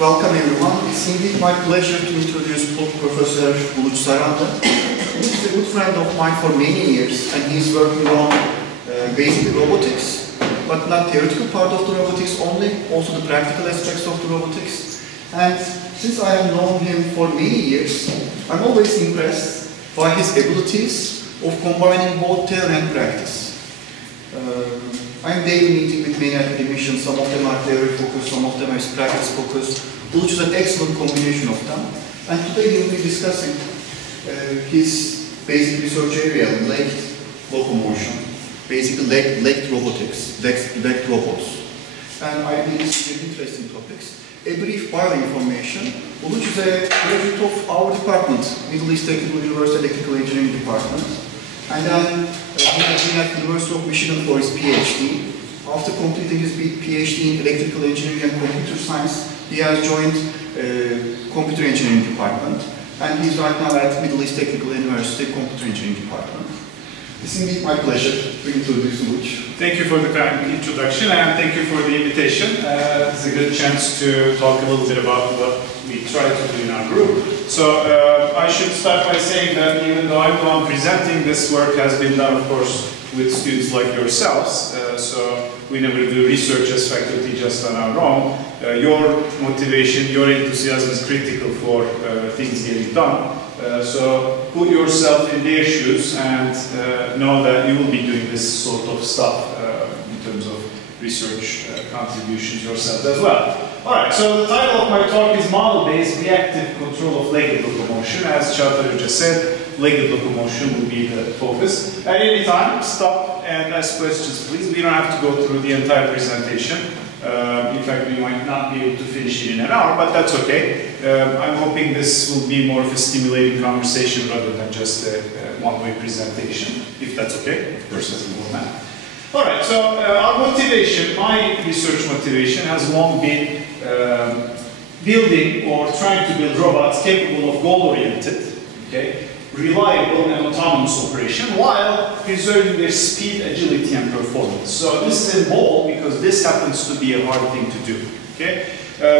Welcome everyone. It's indeed my pleasure to introduce Professor Uluç Saranlı. He's a good friend of mine for many years, and he's working on basically robotics, but not theoretical part of the robotics only, also the practical aspects of the robotics. And since I have known him for many years, I'm always impressed by his abilities of combining both theory and practice. I'm daily meeting with many academicians, some of them are theory focused, some of them are practice focused. Uluç is an excellent combination of them. And today he will be discussing his basic research area, legged locomotion, basically legged robotics, legged robots. And I think this is an interesting topics. A brief bio information. Uluç is a graduate of our department, Middle East Technical University Electrical Engineering Department. And then he has been at the University of Michigan for his PhD. After completing his PhD in Electrical Engineering and Computer Science, he has joined Computer Engineering Department. And he's right now at Middle East Technical University Computer Engineering Department. It's indeed my pleasure to introduce Uluç. Thank you for the kind introduction and thank you for the invitation. It's a good chance to talk a little bit about what we try to do in our group. So I should start by saying that even though I'm the one presenting, this work has been done, of course, with students like yourselves. So we never do research as faculty just on our own. Your motivation, your enthusiasm is critical for things getting done. So put yourself in their shoes and know that you will be doing this sort of stuff in terms of research contributions yourself as well. Alright, so the title of my talk is Model-Based Reactive Control of Legged Locomotion. As Çağatay just said, legged locomotion will be the focus. At any time, stop and ask questions, please. We don't have to go through the entire presentation. In fact, we might not be able to finish it in an hour, but that's okay. I'm hoping this will be more of a stimulating conversation rather than just a one-way presentation, if that's okay, of course, as a format. Alright, so our motivation, my research motivation, has long been building or trying to build robots capable of goal-oriented, okay, reliable and autonomous operation while preserving their speed, agility and performance. So this is in bold because this happens to be a hard thing to do. Okay?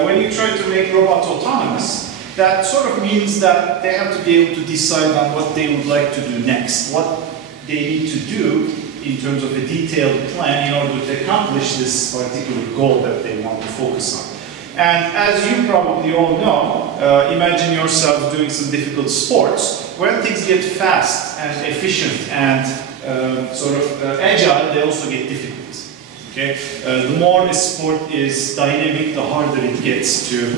When you try to make robots autonomous, that sort of means that they have to be able to decide on what they would like to do next, what they need to do in terms of a detailed plan in order to accomplish this particular goal that they want to focus on. And as you probably all know, imagine yourself doing some difficult sports. When things get fast and efficient and sort of agile, they also get difficult. Okay? The more a sport is dynamic, the harder it gets to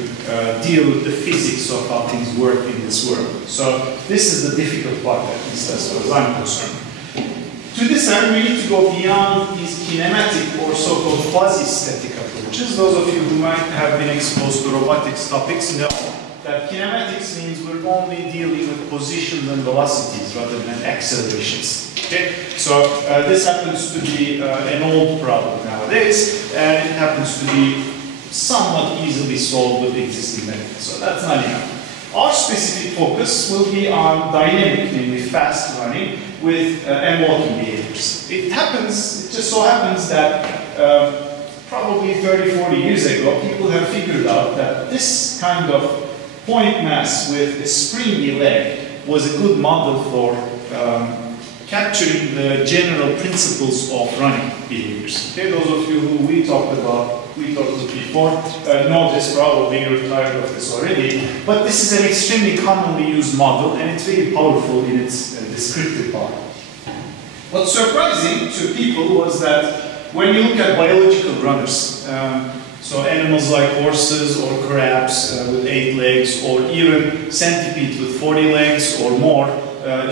deal with the physics of how things work in this world. So this is the difficult part, at least as far as I'm concerned. To this end, we need to go beyond these kinematic or so-called quasi-static approaches. Those of you who might have been exposed to robotics topics know that kinematics means we're only dealing with positions and velocities rather than accelerations. Okay? So this happens to be an old problem nowadays, and it happens to be somewhat easily solved with existing methods. So that's not enough. Our specific focus will be on dynamic, namely fast running, with and walking behaviors. It just so happens that probably 30-40 years ago, people have figured out that this kind of point mass with a springy leg was a good model for capturing the general principles of running behaviors. Okay, those of you who we talked to before know this, probably you're tired of this already, but this is an extremely commonly used model and it's very powerful in its descriptive part. What's surprising to people was that when you look at biological runners, so animals like horses or crabs with 8 legs, or even centipedes with 40 legs or more,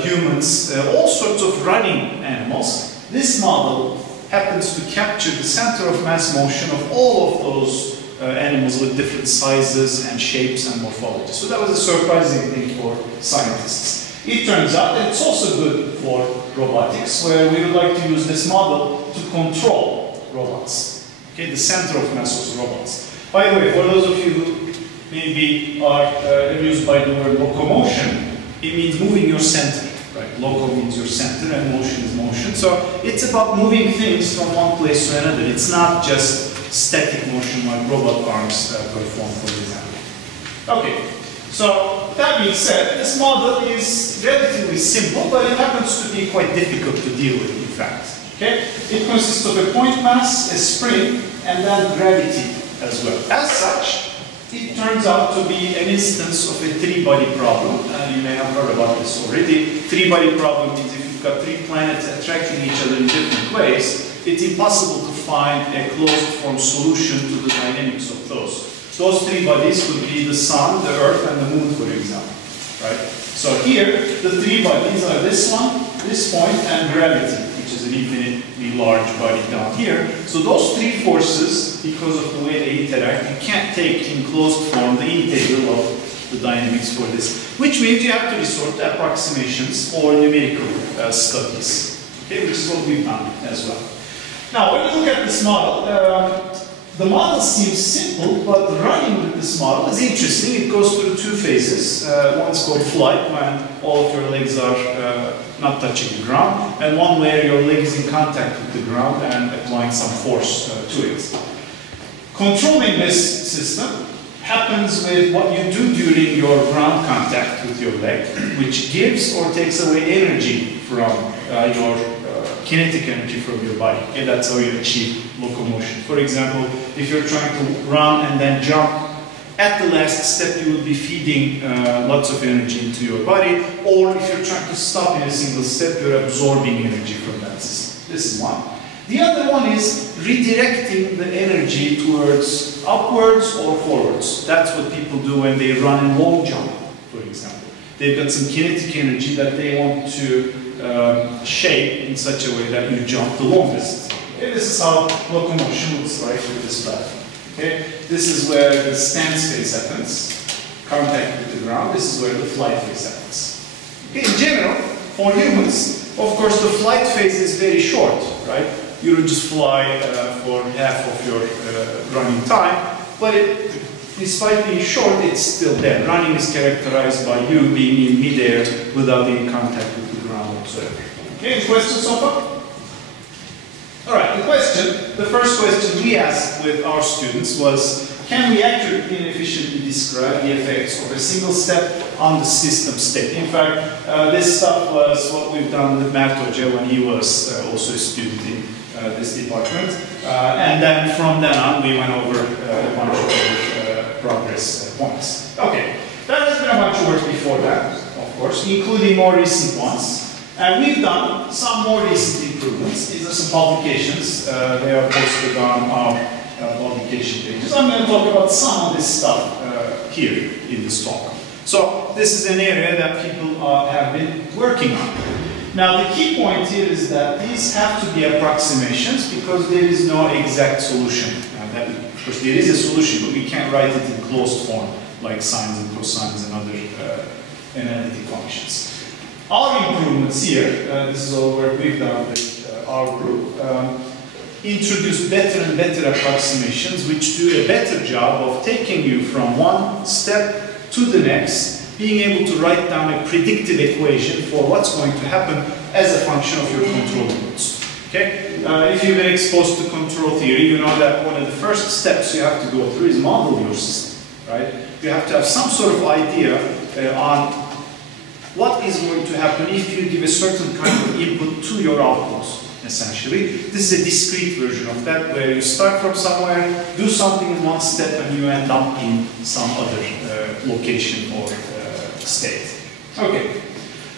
humans, all sorts of running animals, this model happens to capture the center of mass motion of all of those animals with different sizes and shapes and morphology. So that was a surprising thing for scientists. It turns out that it's also good for robotics, where we would like to use this model to control robots. Okay, the center of mass of robots. By the way, for those of you who maybe are amused by the word locomotion, it means moving your center. Right? Loco means your center and motion is motion. So it's about moving things from one place to another. It's not just static motion like robot arms perform, for example. Okay, so that being said, this model is relatively simple, but it happens to be quite difficult to deal with, in fact. Okay? It consists of a point mass, a spring, and then gravity as well. As such, it turns out to be an instance of a three-body problem. You may have heard about this already. Three-body problem means if you've got three planets attracting each other in different ways, it's impossible to find a closed-form solution to the dynamics of those. Those three bodies could be the Sun, the Earth, and the Moon, for example. Right? So here, the three bodies are this one, this point, and gravity, which is an infinitely large body down here. So those three forces, because of the way they interact, you can't take in closed form the integral of the dynamics for this, which means you have to resort to approximations or numerical studies, okay, which is what we've done as well. Now, when you look at this model, the model seems simple, but running with this model is interesting. It goes through two phases. One's called flight, when all of your legs are not touching the ground, and one where your leg is in contact with the ground and applying some force to it. Controlling this system happens with what you do during your ground contact with your leg, which gives or takes away energy from your kinetic energy from your body. Okay, that's how you achieve locomotion. For example, if you're trying to run and then jump, at the last step you will be feeding lots of energy into your body, or if you're trying to stop in a single step, you're absorbing energy from that system. This is one. The other one is redirecting the energy towards upwards or forwards. That's what people do when they run a long jump, for example. They've got some kinetic energy that they want to shape in such a way that you jump the longest. Okay, this is how locomotion looks like with this platform. Okay, this is where the stance phase happens, contact with the ground. This is where the flight phase happens. Okay, in general, for humans, of course, the flight phase is very short, right? You don't just fly for half of your running time, but despite being short, it's still there. Running is characterized by you being in midair without any contact with the ground whatsoever. Okay, any questions so far? All right, the first question we asked with our students was, can we accurately and efficiently describe the effects of a single step on the system state? In fact, this stuff was what we've done with METU when he was also a student in this department. And then from then on, we went over a bunch of progress points. Okay, there has been a bunch of work before that, of course, including more recent ones. And we've done some more recent improvements. These are some publications. They are posted on our publication pages. I'm going to talk about some of this stuff here in this talk. So this is an area that people have been working on. Now the key point here is that these have to be approximations because there is no exact solution. Of course there is a solution, but we can't write it in closed form like sines and cosines and other analytic functions. Our improvements here, this is all work we've done with our group, introduce better and better approximations which do a better job of taking you from one step to the next, being able to write down a predictive equation for what's going to happen as a function of your control inputs. Okay? If you've been exposed to control theory, you know that one of the first steps you have to go through is model your system, right? You have to have some sort of idea on what is going to happen if you give a certain kind of input to your outputs, essentially. This is a discrete version of that, where you start from somewhere, do something in one step, and you end up in some other location or state. Okay,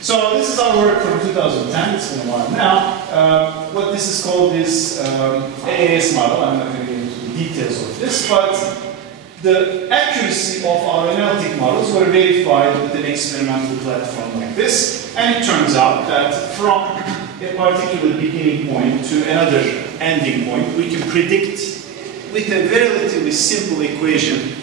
so this is our work from 2010, it's been a while now. What this is called is AAS model. I'm not going to get into the details of this, but the accuracy of our analytic models were verified with an experimental platform like this, and it turns out that from a particular beginning point to another ending point, we can predict with a relatively simple equation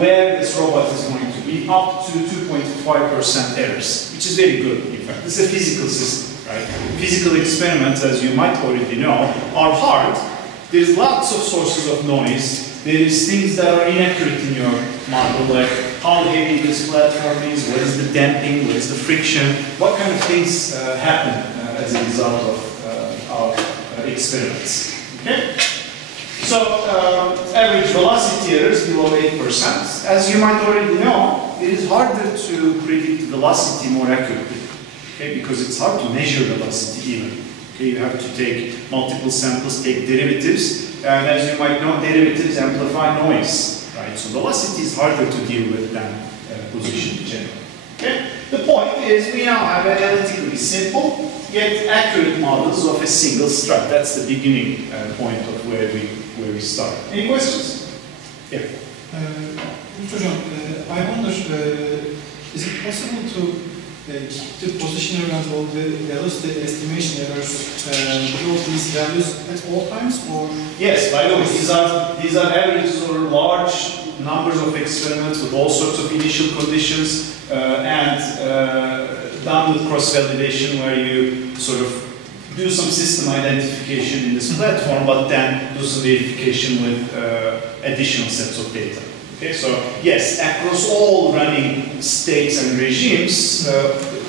where this robot is going to be, up to 2.5% errors, which is very good, in fact. This is a physical system, right? Physical experiments, as you might already know, are hard. There's lots of sources of noise. There is things that are inaccurate in your model, like how heavy this platform is, what is the damping, what is the friction, what kind of things happen as a result of our experiments. Okay? So, average velocity errors below 8%. As you might already know, it is harder to predict velocity more accurately, okay, because it's hard to measure velocity even. Okay, you have to take multiple samples, take derivatives, and as you might know, derivatives amplify noise, right? So velocity is harder to deal with than position in general. Okay? The point is we now have analytically simple yet accurate models of a single strut. That's the beginning point of where we start. Any questions? Yeah. I wonder, is it possible to keep the position error and all the velocity estimation errors below these values at all times, or? Yes, by the way, these are averages or large numbers of experiments with all sorts of initial conditions and done with cross-validation, where you sort of do some system identification in this platform, but then do some verification with additional sets of data. Okay, so yes, across all running states and regimes,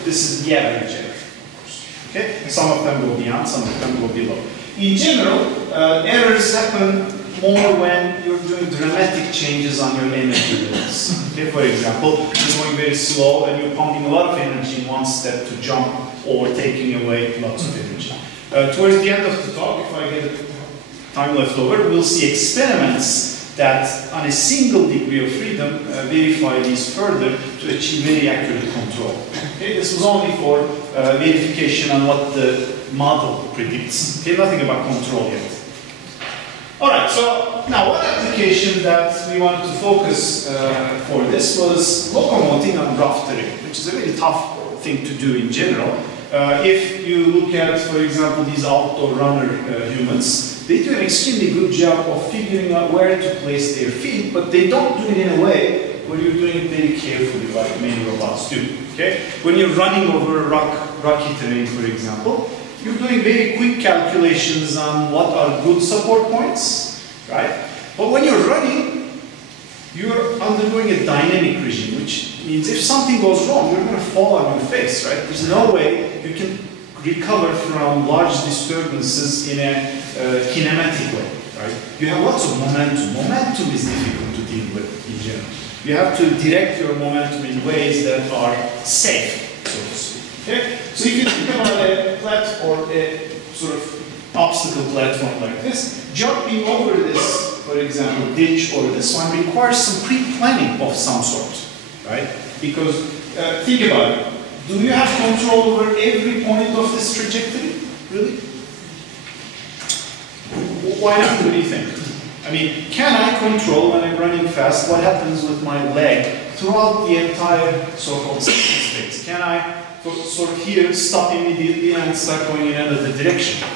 this is the average error, of course. Okay, some of them go beyond, some of them go below. In general, errors happen more when you're doing dramatic changes on your energy levels. Okay, for example, you're going very slow and you're pumping a lot of energy in one step to jump, or taking away lots of energy. Towards the end of the talk, if I get time left over, we'll see experiments that on a single degree of freedom verify these further to achieve very accurate control. Okay, this was only for verification on what the model predicts. Okay, nothing about control yet. Alright, so now one application that we wanted to focus for this was locomoting on rough terrain, which is a very tough thing to do in general. If you look at, for example, these outdoor runner humans, they do an extremely good job of figuring out where to place their feet, but they don't do it in a way where you're doing it very carefully, like many robots do. Okay? When you're running over rocky terrain, for example, you're doing very quick calculations on what are good support points, right? But when you're running, you're undergoing a dynamic regime, which means if something goes wrong, you're going to fall on your face, right? There's no way you can recover from large disturbances in a kinematic way, right? You have lots of momentum. Momentum is difficult to deal with in general. You have to direct your momentum in ways that are safe, so to speak. Okay? So if you think about a platform, a sort of obstacle platform like this, jumping over this, for example, ditch or this one, requires some pre-planning of some sort, right? Because think about it. Do you have control over every point of this trajectory? Really? Why not? What do you think? I mean, can I control when I'm running fast what happens with my leg throughout the entire so-called space? Can I sort of here stop immediately and start going in another direction?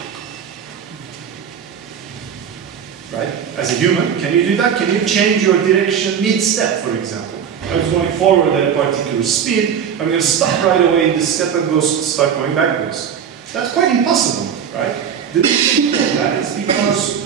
Right? As a human, can you do that? Can you change your direction mid-step, for example? I was going forward at a particular speed, I'm going to stop right away in this step and start going backwards. That's quite impossible, right? The reason for that is because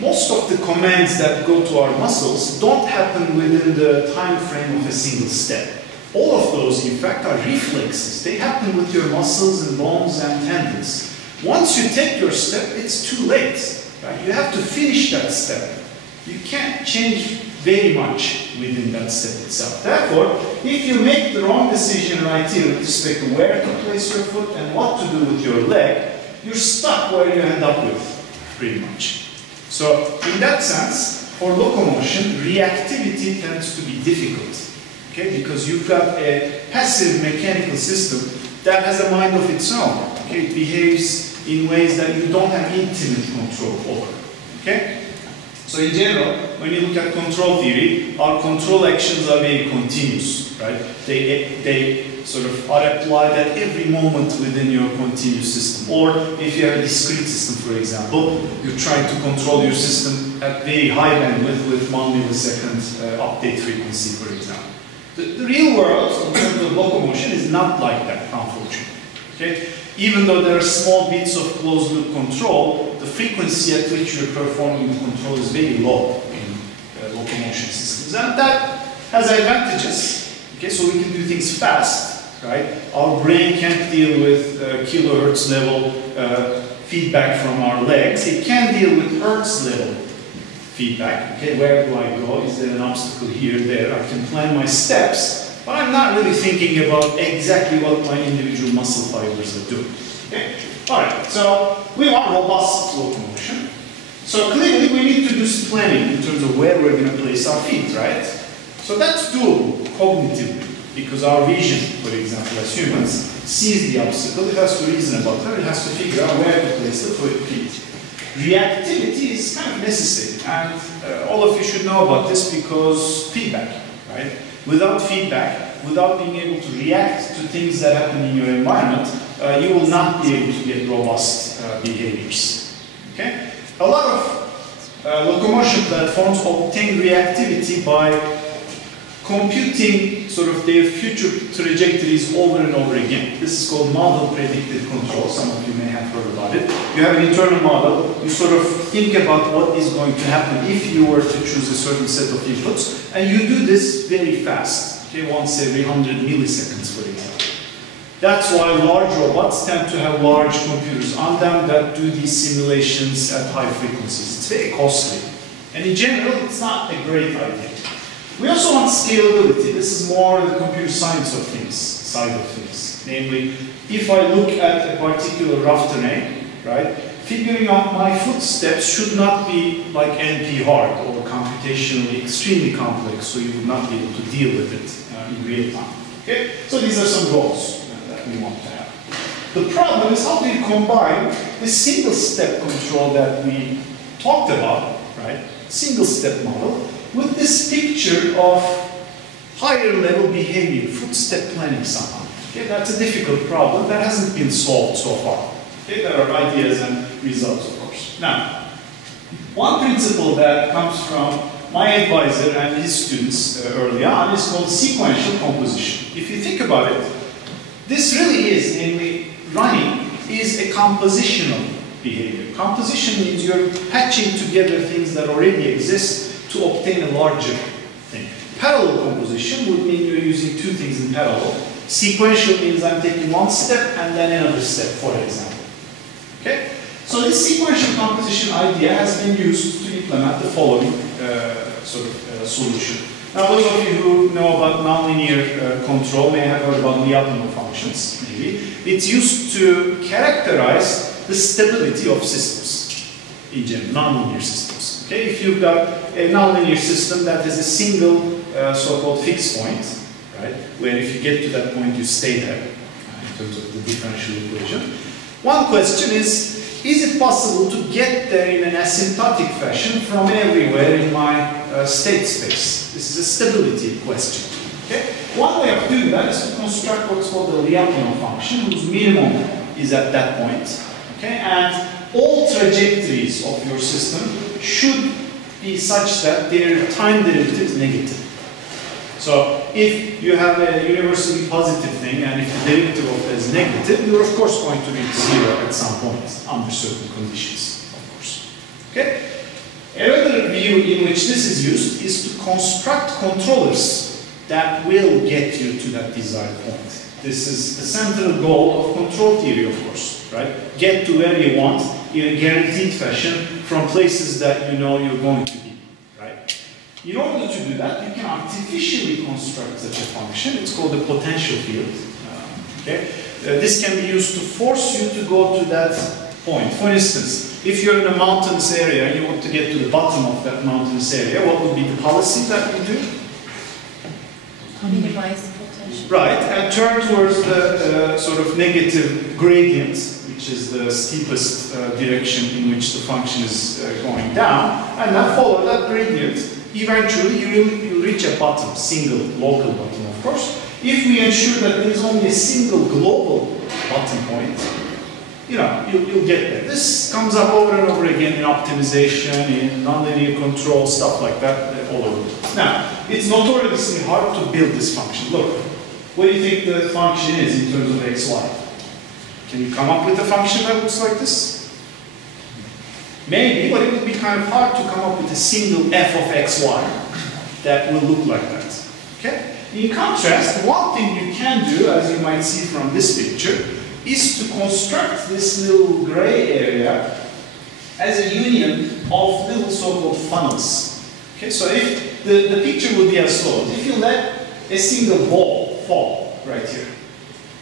most of the commands that go to our muscles don't happen within the time frame of a single step. All of those, in fact, are reflexes. They happen with your muscles and bones and tendons. Once you take your step, it's too late, right? You have to finish that step. You can't change very much within that step itself. Therefore, if you make the wrong decision right here with respect to where to place your foot and what to do with your leg, you're stuck where you end up with, pretty much. So, in that sense, for locomotion, reactivity tends to be difficult, okay? Because you've got a passive mechanical system that has a mind of its own, okay? It behaves in ways that you don't have intimate control over, okay? So in general, when you look at control theory, our control actions are very continuous, right? They sort of are applied at every moment within your continuous system. Or if you have a discrete system, for example, you're trying to control your system at very high bandwidth with 1 millisecond update frequency, for example. The real world, in terms of locomotion, is not like that, unfortunately. Okay? Even though there are small bits of closed-loop control, the frequency at which you're performing the control is very low in locomotion systems. And that has advantages. Okay, so we can do things fast, right? Our brain can't deal with kilohertz level feedback from our legs. It can deal with hertz level feedback. Okay, where do I go? Is there an obstacle here, there? I can plan my steps, but I'm not really thinking about exactly what my individual muscle fibers are doing. Okay? Alright, so we want robust locomotion. So clearly we need to do some planning in terms of where we're going to place our feet, right? So that's doable cognitively, because our vision, for example, as humans, sees the obstacle, it has to reason about it, it has to figure out where to place the feet. Reactivity is kind of necessary, and all of you should know about this because feedback, right? Without feedback, without being able to react to things that happen in your environment, you will not be able to get robust behaviors. Okay? A lot of locomotion platforms obtain reactivity by computing sort of their future trajectories over and over again. This is called model predicted control. Some of you may have heard about it. You have an internal model. You sort of think about what is going to happen if you were to choose a certain set of inputs, and you do this very fast. Okay, once every 100 milliseconds, for example. That's why large robots tend to have large computers on them that do these simulations at high frequencies. It's very costly. And in general, it's not a great idea. We also want scalability. This is more the computer science of things, side of things. Namely, if I look at a particular rough terrain, right, figuring out my footsteps should not be like NP hard or computationally extremely complex, so you would not be able to deal with it in real time. Okay? So these are some goals that we want to have. The problem is, how do you combine the single step control that we talked about, right? Single step model, with this picture of higher level behavior, footstep planning somehow. Okay, that's a difficult problem that hasn't been solved so far. Okay, there are ideas and results, of course. Now, one principle that comes from my advisor and his students early on is called sequential composition. If you think about it, this really is, namely, running is a compositional behavior. Composition means you're patching together things that already exist to obtain a larger thing. Parallel composition would mean you're using two things in parallel. Sequential means I'm taking one step and then another step, for example. Okay? So this sequential composition idea has been used to implement the following solution. Now, those of you who know about nonlinear control may have heard about Lyapunov functions, maybe. It's used to characterize the stability of systems, in general, nonlinear systems. Okay, if you've got a nonlinear system that has a single so-called fixed point, right, where if you get to that point you stay there in terms of the differential equation. One question is it possible to get there in an asymptotic fashion from everywhere in my state space? This is a stability question. Okay? One way of doing that is to construct what's called the Lyapunov function, whose minimum is at that point. Okay? And all trajectories of your system should be such that their time derivative is negative. So if you have a universally positive thing and if the derivative of it is negative, you're of course going to reach zero at some point under certain conditions, of course. Okay? Another view in which this is used is to construct controllers that will get you to that desired point. This is the central goal of control theory, of course, right? Get to where you want in a guaranteed fashion from places that you know you're going to be, right? In order to do that, you can artificially construct such a function. It's called the potential field. Okay? This can be used to force you to go to that point. For instance, if you're in a mountainous area and you want to get to the bottom of that mountainous area, what would be the policy that you do? Minimize the potential. Right, and turn towards the sort of negative gradient, which is the steepest direction in which the function is going down, and then follow that gradient. Eventually, you'll reach a bottom, single local bottom, of course. If we ensure that there is only a single global bottom point, you'll get there. This comes up over and over again in optimization, in nonlinear control, stuff like that, all over the place. Now, it's notoriously hard to build this function. Look, what do you think the function is in terms of x, y? Can you come up with a function that looks like this? Maybe, but it would be kind of hard to come up with a single f of x, y that will look like that. Okay? In contrast, one thing you can do, as you might see from this picture, is to construct this little gray area as a union of little so-called funnels. Okay, so if the picture would be as follows. If you let a single ball fall right here,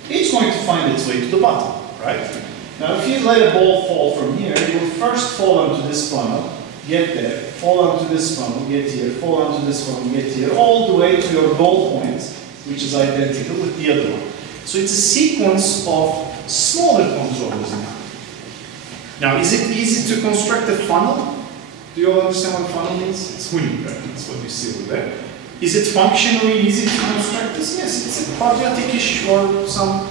it's going to find its way to the bottom, right? Now, if you let a ball fall from here, it will first fall onto this funnel, get there, fall onto this funnel, get here, fall onto this funnel, get here, all the way to your goal point, which is identical with the other one. So it's a sequence of smaller controllers now. Now, is it easy to construct a funnel? Do you all understand what a funnel means? It's winning, right? That's what you see over there. Is it functionally easy to construct this? Yes, it's a quadratic-ish or some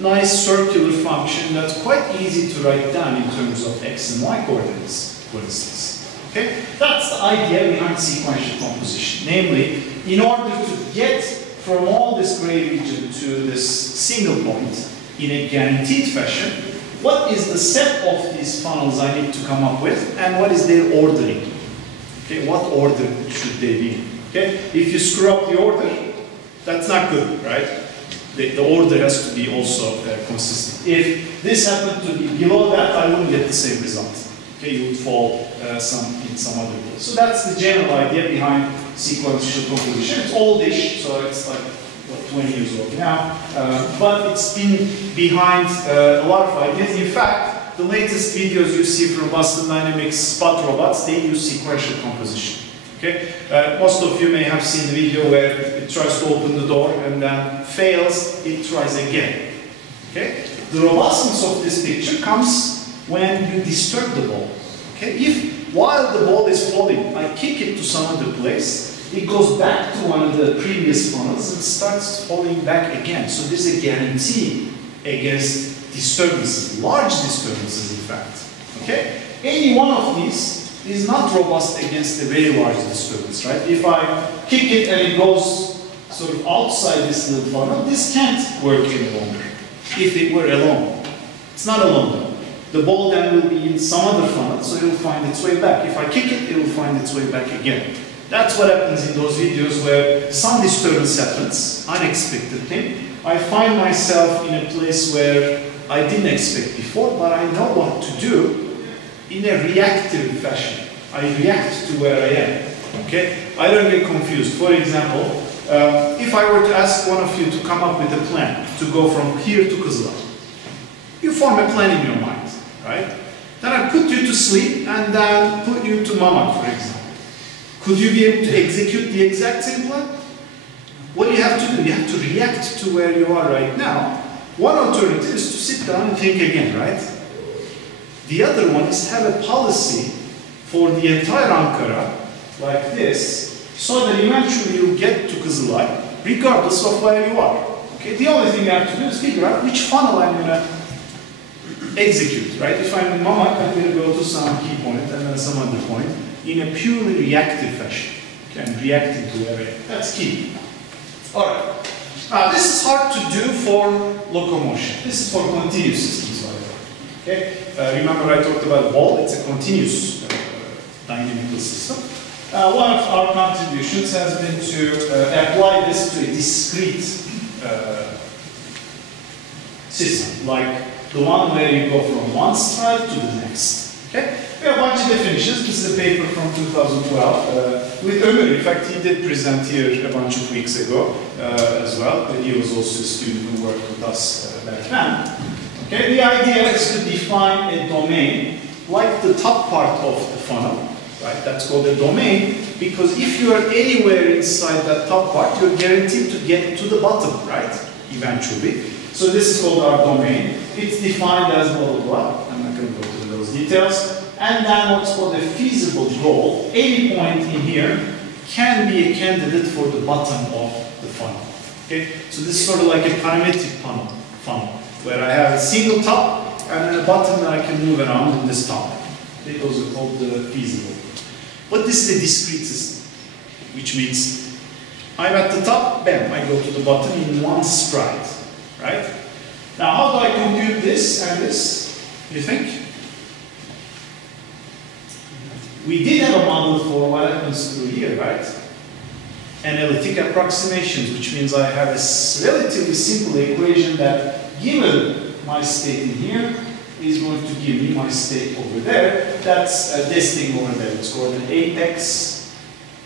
nice circular function that's quite easy to write down in terms of x and y coordinates, for instance. Okay? That's the idea behind sequential composition. Namely, in order to get from all this gray region to this single point in a guaranteed fashion, what is the set of these funnels I need to come up with, and what is their ordering? Okay, what order should they be in? Okay, if you screw up the order, that's not good, right? The order has to be also consistent. If this happened to be below that, I wouldn't get the same result. Okay, you would fall in some other way. So that's the general idea behind sequential composition. It's oldish, so it's like, what, 20 years old now. But it's been behind a lot of ideas. In fact, the latest videos you see from Boston Dynamics spot robots, they use sequential composition. Okay? Most of you may have seen the video where it tries to open the door and then fails, it tries again. Okay? The robustness of this picture comes when you disturb the ball. Okay? If while the ball is falling, I kick it to some other place, it goes back to one of the previous funnels and starts falling back again. So there's a guarantee against disturbances, large disturbances in fact. Okay? Any one of these is not robust against a very large disturbance, right? If I kick it and it goes sort of outside this little funnel, this can't work any longer. If it were alone. It's not alone though. The ball then will be in some other funnel, so it will find its way back. If I kick it, it will find its way back again. That's what happens in those videos where some disturbance happens, unexpected thing. I find myself in a place where I didn't expect before, but I know what to do in a reactive fashion. I react to where I am. Okay? I don't get confused. For example, if I were to ask one of you to come up with a plan to go from here to Kızılay, you form a plan in your mind, right? Then I put you to sleep and then put you to Mamak, for example. Could you be able to execute the exact same plan? What do you have to do? You have to react to where you are right now. One alternative is to sit down and think again, right? The other one is have a policy for the entire Ankara, like this, so that eventually you get to Kızılay, regardless of where you are. Okay? The only thing you have to do is figure out which funnel I'm going to execute, right? If I'm in Mamak, I'm going to go to some key point and then some other point in a purely reactive fashion. Okay? I'm reacting to where I am. That's key. Alright. Now, this is hard to do for locomotion. This is for continuous systems, by the way. Okay? Remember I talked about a ball, it's a continuous dynamical system. One of our contributions has been to apply this to a discrete system, like the one where you go from one stride to the next. Okay? We have a bunch of definitions. This is a paper from 2012 with Ömer. In fact, he did present here a bunch of weeks ago as well. He was also a student who worked with us back then. Okay, the idea is to define a domain like the top part of the funnel, right? That's called a domain because if you are anywhere inside that top part, you're guaranteed to get to the bottom, right? Eventually. So this is called our domain. It's defined as blah, blah, blah. I'm not going to go to those details. And then what's called a feasible goal. Any point in here can be a candidate for the bottom of the funnel. Okay? So this is sort of like a parametric funnel. Where I have a single top and then a bottom that I can move around in this top. Okay, those are called feasible. But this is a discrete system, which means I'm at the top, bam, I go to the bottom in one stride, right? Now, how do I compute this and this, you think? We did have a model for what happens through here, right? Analytic approximations, which means I have a relatively simple equation that given my state in here, is going to give me my state over there. That's this thing over there. It's called an apex.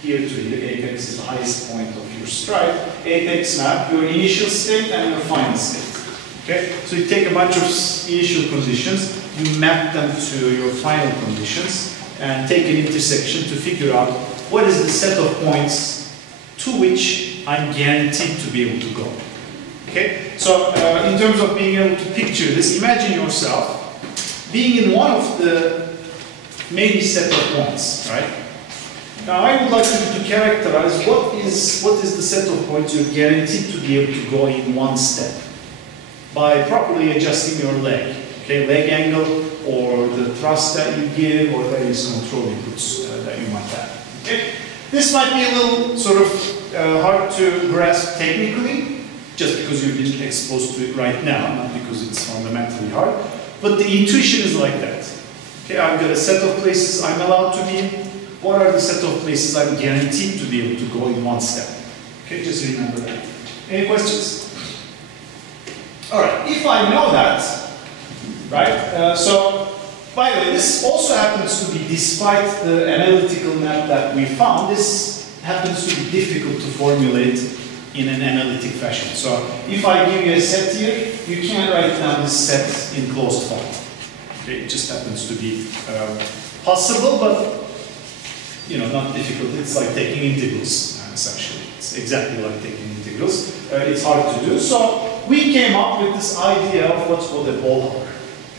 Here to here, apex is the highest point of your stride. Apex map your initial state and your final state. Okay, so you take a bunch of initial conditions, you map them to your final conditions, and take an intersection to figure out what is the set of points to which I'm guaranteed to be able to go. Okay, so in terms of being able to picture this, imagine yourself being in one of the many set of points, right? Now I would like you to characterize what is the set of points you're guaranteed to be able to go in one step by properly adjusting your leg. Okay, leg angle or the thrust that you give or various control inputs that you might have. Okay, this might be a little sort of hard to grasp technically, just because you've been exposed to it right now, not because it's fundamentally hard. But the intuition is like that. Okay, I've got a set of places I'm allowed to be in. What are the set of places I'm guaranteed to be able to go in one step? Okay, just remember that. Any questions? All right, if I know that, right, so by the way, this also happens to be, despite the analytical map that we found, this happens to be difficult to formulate in an analytic fashion. So if I give you a set here, you can't write down this set in closed form. Okay, it just happens to be possible, but you know, not difficult. It's like taking integrals, essentially. It's exactly like taking integrals. It's hard to do. So we came up with this idea of what's called a ball hopper,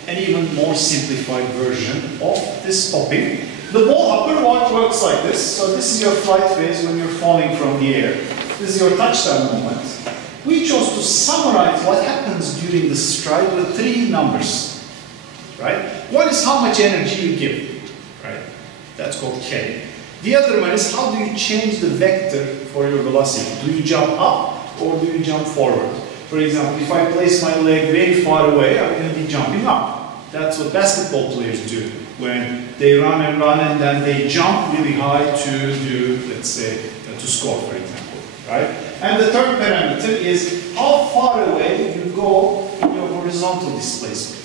an even more simplified version of this hopping. The ball hopper works like this. So this is your flight phase when you're falling from the air. This is your touchdown moment. We chose to summarize what happens during the stride with 3 numbers. Right? One is how much energy you give. Right? That's called K. The other one is how do you change the vector for your velocity? Do you jump up or do you jump forward? For example, if I place my leg very far away, I'm going to be jumping up. That's what basketball players do when they run and then they jump really high to do, let's say, to score, for example, right? And the third parameter is how far away you go in your horizontal displacement.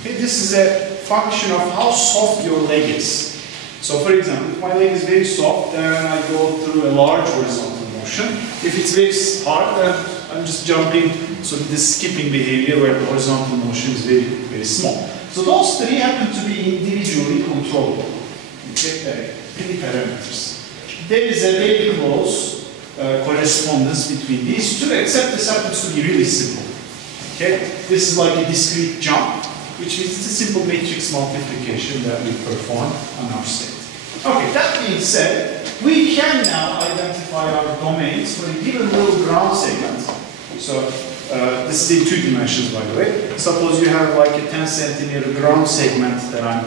Okay, this is a function of how soft your leg is. So, for example, if my leg is very soft, then I go through a large horizontal motion. If it's very hard, then I'm just jumping, so this skipping behavior where the horizontal motion is very, very small. So those 3 happen to be individually controllable. Okay, 3 parameters. There is a very close correspondence between these 2, except this happens to be really simple. Okay, this is like a discrete jump, which means it's a simple matrix multiplication that we perform on our state. Okay, that being said, we can now identify our domains for a given little ground segment. So this is in 2 dimensions, by the way. Suppose you have like a 10 centimeter ground segment that I'm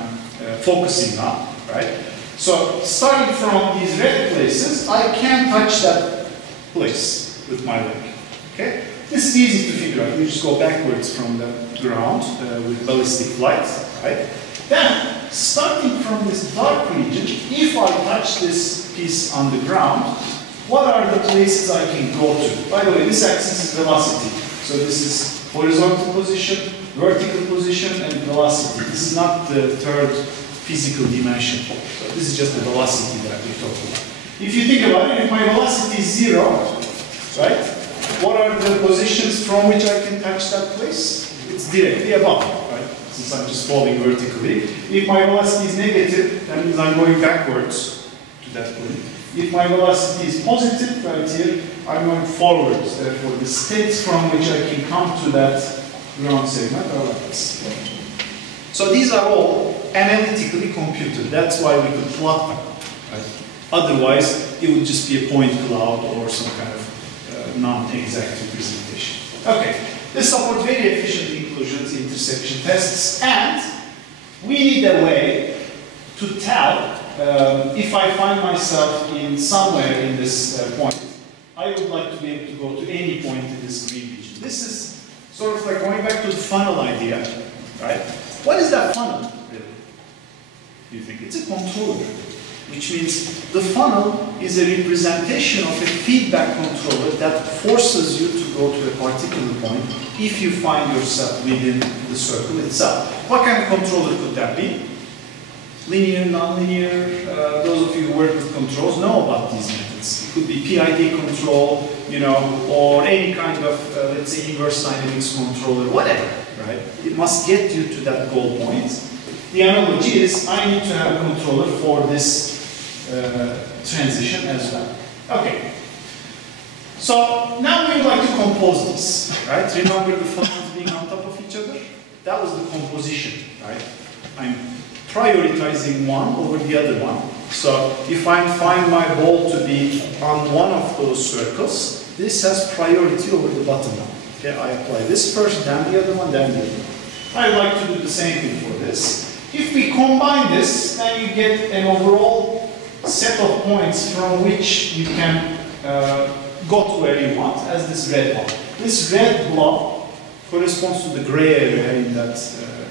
focusing on, right? So starting from these red places, I can touch that place with my leg. Okay? This is easy to figure out. You just go backwards from the ground with ballistic flight, right? Then, starting from this dark region, if I touch this piece on the ground, what are the places I can go to? By the way, this axis is velocity. So this is horizontal position, vertical position, and velocity. This is not the third physical dimension. So this is just the velocity that we talked about. If you think about it, if my velocity is 0, right? What are the positions from which I can touch that place? It's directly above, right? Since I'm just falling vertically. If my velocity is negative, that means I'm going backwards to that point. If my velocity is positive, right here, I'm going forwards. Therefore, the states from which I can come to that ground segment are like this. So these are all analytically computed. That's why we could plot them. Right? Otherwise, it would just be a point cloud or some kind of non-exact representation. Okay, this supports very efficient inclusions, intersection tests, and we need a way to tell if I find myself in somewhere in this point, I would like to be able to go to any point in this green region. This is sort of like going back to the funnel idea, right? What is that funnel, really? Do you think? It's a controller, which means the funnel is a representation of a feedback controller that forces you to go to a particular point if you find yourself within the circle itself. What kind of controller could that be? Linear, non-linear, those of you who work with controls know about these methods. It could be PID control, you know, or any kind of, let's say, inverse dynamics controller, whatever, right? It must get you to that goal point. The analogy is, I need to have a controller for this transition as well. Okay. So now we would like to compose this, right? Remember the funnels being on top of each other? That was the composition, right? I'm prioritizing one over the other one. So if I find my ball to be on one of those circles, this has priority over the bottom one. Okay, I apply this first, then the other one, then the other one. I'd like to do the same thing for this. If we combine this, then you get an overall set of points from which you can go to where you want, as this red one. This red blob corresponds to the gray area in that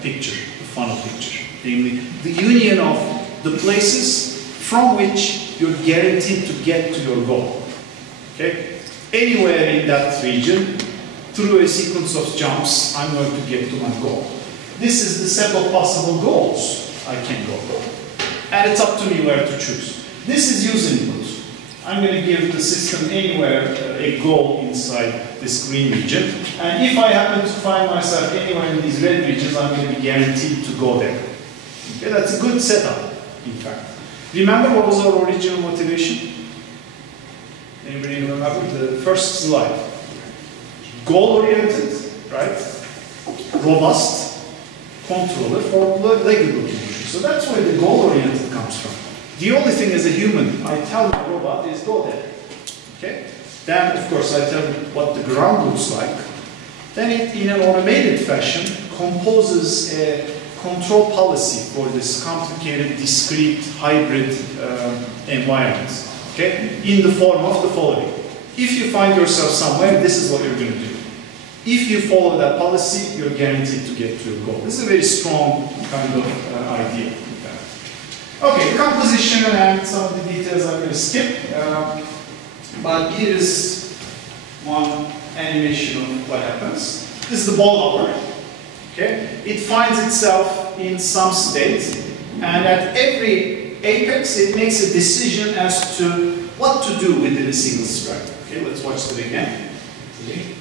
picture, the funnel picture. Namely, the union of the places from which you're guaranteed to get to your goal. Okay? Anywhere in that region, through a sequence of jumps, I'm going to get to my goal. This is the set of possible goals I can go for. And it's up to me where to choose. This is use input. I'm going to give the system anywhere a goal inside this green region. And if I happen to find myself anywhere in these red regions, I'm going to be guaranteed to go there. Okay, that's a good setup, in fact. Remember what was our original motivation? Anybody remember the first slide? Goal-oriented, right? Robust controller for leg locomotion. So that's where the goal-oriented comes from. The only thing as a human, I tell my robot is go there. Okay? Then, of course, I tell it what the ground looks like. Then it, in an automated fashion, composes a control policy for this complicated, discrete, hybrid environment. Okay? In the form of the following. If you find yourself somewhere, this is what you're going to do. If you follow that policy, you're guaranteed to get to your goal. This is a very strong kind of idea. Okay, composition and some of the details I'm going to skip. But here is one animation of what happens. This is the ball hopper. Okay? It finds itself in some state, and at every apex, it makes a decision as to what to do within a single stride. Okay, let's watch that again. See?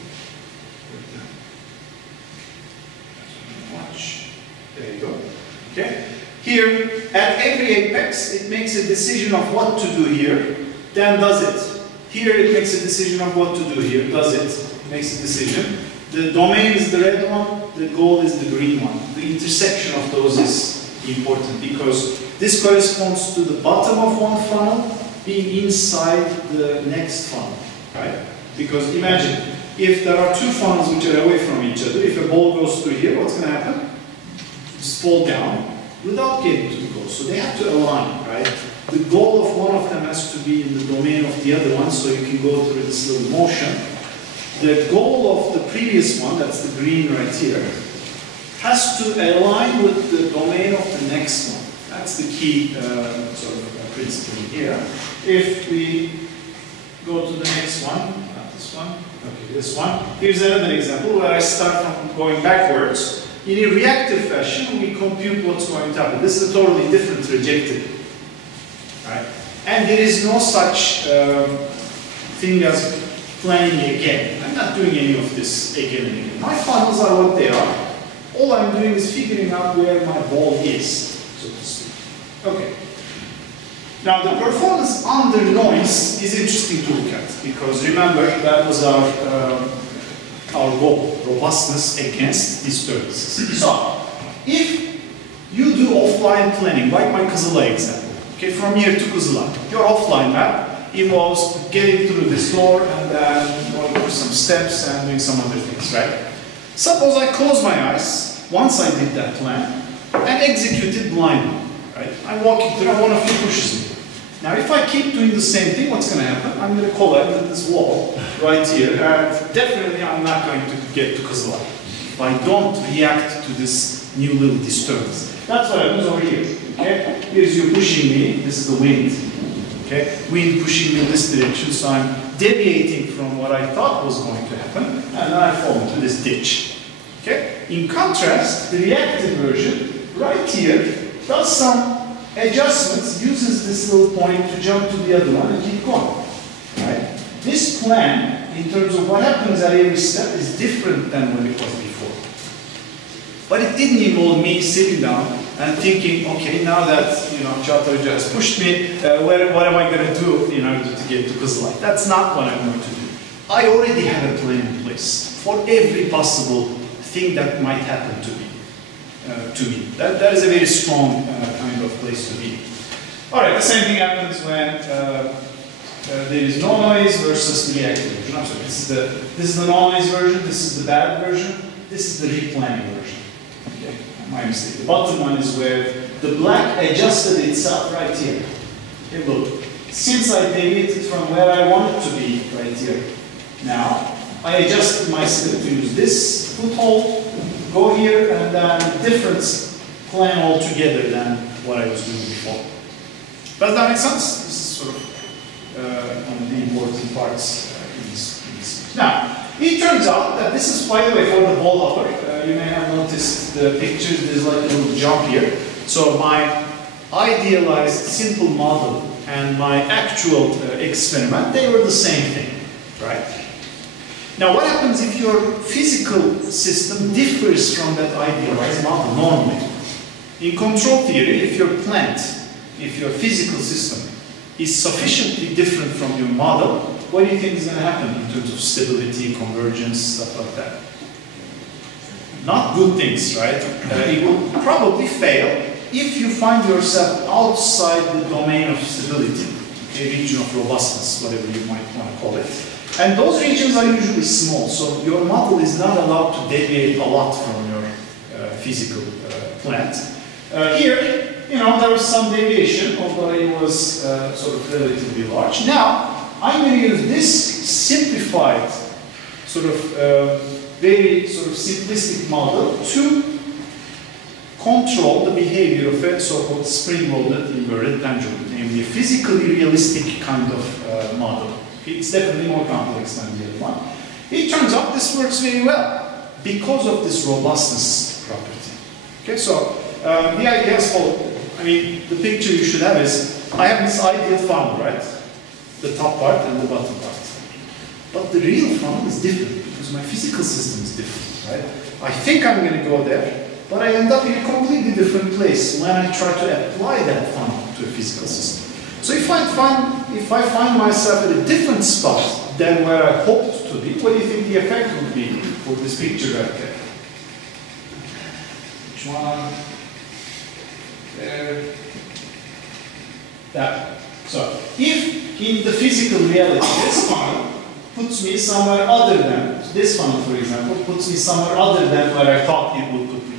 Watch. There you go. Okay. Here, at every apex, it makes a decision of what to do here, then does it. Here, it makes a decision of what to do here, does it, makes a decision. The domain is the red one, the goal is the green one. The intersection of those is important because this corresponds to the bottom of one funnel being inside the next funnel, right? Because imagine, if there are two funnels which are away from each other, if a ball goes through here, what's going to happen? Just fall down without getting to the goal. So they have to align, right? The goal of one of them has to be in the domain of the other one, so you can go through this little motion. The goal of the previous one, that's the green right here, has to align with the domain of the next one. That's the key sort of principle here. If we go to the next one, not this one, okay, this one. Here's another example where I start from going backwards. In a reactive fashion, we compute what's going to happen. This is a totally different trajectory, right? And there is no such thing as planning again. I'm not doing any of this again and again. My funnels are what they are. All I'm doing is figuring out where my ball is, so to speak. Okay. Now, the performance under noise is interesting to look at because remember that was our goal, robustness against disturbances. So, if you do offline planning, like my Kızılay example, okay, from here to Kızılay, your offline map involves getting through this door and then going through some steps and doing some other things, right? Suppose I close my eyes, once I did that plan, and execute it blindly, right? I'm walking through, one of you pushes me. Now, if I keep doing the same thing, what's going to happen? I'm going to collide with this wall right here, and definitely I'm not going to get to Kızılay if I don't react to this new little disturbance. That's what happens over here. Okay? Here's you pushing me. This is the wind. Okay, wind pushing me in this direction, so I'm deviating from what I thought was going to happen, and then I fall into this ditch. Okay. In contrast, the reactive version, right here, does some adjustments, uses this little point to jump to the other one and keep going. Right. This plan, in terms of what happens at every step, is different than when it was before. But it didn't involve me sitting down and thinking, okay, now that Çağatay has pushed me, what am I going to do in order to get to Kızılay? That's not what I'm going to do. I already have a plan in place for every possible thing that might happen to me. That is a very strong kind of place to be. All right, the same thing happens when there is no noise versus the reactive version. I'm sorry, this is the no noise version. This is the bad version. This is the replanning version. Okay, my mistake. The bottom one is where the black adjusted itself right here. Okay, look, since I deviated from where I wanted to be right here, now I adjusted my step to use this foothold, go here, and then different plan altogether than what I was doing before. Does that make sense? This is sort of one of the important parts in this. Now, it turns out that this is, by the way, for the ball hopper. You may have noticed the pictures, there's like a little jump here. So my idealized simple model and my actual experiment, they were the same thing, right? Now what happens if your physical system differs from that idealized model normally? In control theory, if your plant, if your physical system is sufficiently different from your model, what do you think is going to happen in terms of stability, convergence, stuff like that? Not good things, right? It will probably fail if you find yourself outside the domain of stability, a region of robustness, whatever you might want to call it. And those regions are usually small, so your model is not allowed to deviate a lot from your physical plant. Here, there was some deviation, although it was sort of relatively large. Now, I'm going to use this simplified, very simplistic model to control the behavior of a so-called spring-loaded inverted pendulum, namely a physically realistic kind of model. It's definitely more complex than the other one. It turns out this works very well because of this robustness property. Okay, so the idea is followed. I mean, the picture you should have is, I have this ideal funnel, right? The top part and the bottom part. But the real funnel is different because my physical system is different, right? I think I'm going to go there, but I end up in a completely different place when I try to apply that funnel to a physical system. So if I find myself at a different spot than where I hoped to be, what do you think the effect would be for this picture right there? Which one? There. That. So, if in the physical reality this funnel puts me somewhere other than, this funnel for example, puts me somewhere other than where I thought it would put me,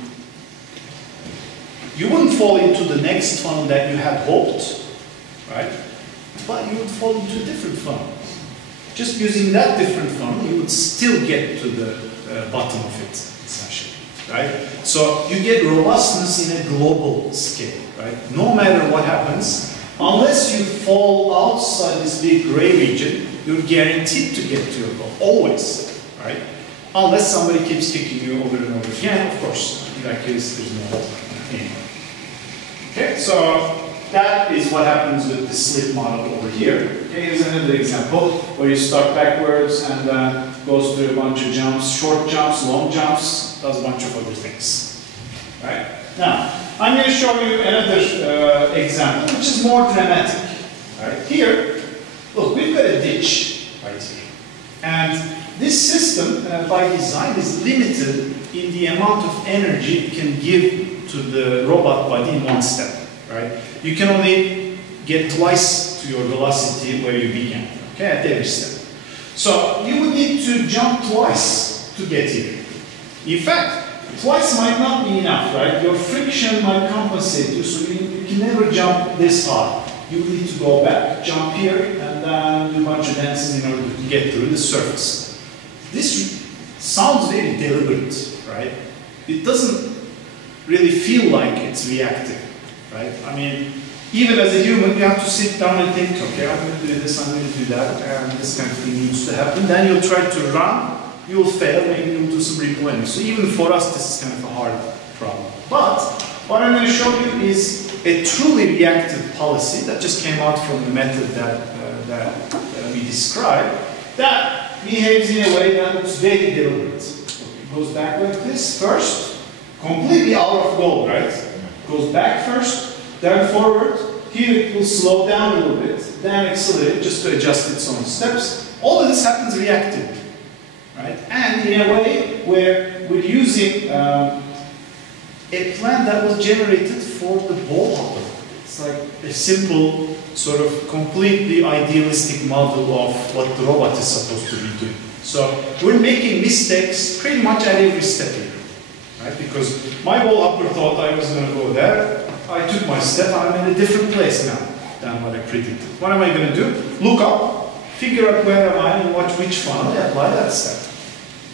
you wouldn't fall into the next funnel that you had hoped, right? But you would fall into a different funnel. Just using that different funnel, you would still get to the bottom of it, essentially, right? So you get robustness in a global scale, right? No matter what happens, unless you fall outside this big gray region, you're guaranteed to get to your goal, always, right? Unless somebody keeps kicking you over and over again, of course. In that case, there's no hope anymore. Okay, so that is what happens with the slip model over here. Okay, here's another example where you start backwards and goes through a bunch of jumps, short jumps, long jumps, does a bunch of other things. Right? Now, I'm going to show you another example, which is more dramatic. Right? Here, look, we've got a ditch right here. And this system, by design, is limited in the amount of energy it can give to the robot body in one step. Right? You can only get twice to your velocity where you began, okay, at every step. So you would need to jump twice to get here. In fact, twice might not be enough, right? Your friction might compensate you, so you can never jump this high. You would need to go back, jump here, and then do a bunch of dances in order to get through the surface. This sounds very deliberate, right? It doesn't really feel like it's reactive. Right? I mean, even as a human, you have to sit down and think, okay, I'm going to do this, I'm going to do that, and this kind of thing needs to happen. Then you'll try to run, you'll fail, maybe you'll do some replanning. So even for us, this is kind of a hard problem. But what I'm going to show you is a truly reactive policy that just came out from the method that we described, that behaves in a way that looks very deliberate. It goes back like this first, completely out of goal, right? Goes back first, then forward. Here it will slow down a little bit, then accelerate just to adjust its own steps. All of this happens reactively, right? And in a way where we're using a plan that was generated for the ball hopper. It's like a simple, sort of completely idealistic model of what the robot is supposed to be doing. So we're making mistakes pretty much at every step here, right? Because my ball hopper thought I was going to go there. I took my step, I'm in a different place now than what I predicted. What am I going to do? Look up, figure out where am I and watch which funnel I apply that step.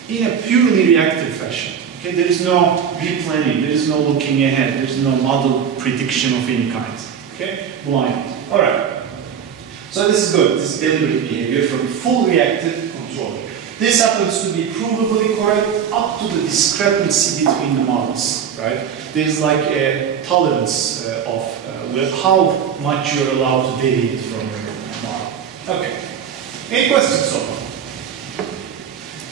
In a purely reactive fashion. Okay? There is no replanning, there is no looking ahead, there is no model prediction of any kind. Okay? Blind. Alright. So this is good. This is deliberate behavior from full reactive control. This happens to be provably correct up to the discrepancy between the models. Right? There's like a tolerance of how much you're allowed to deviate from your model. Okay. Any questions so far?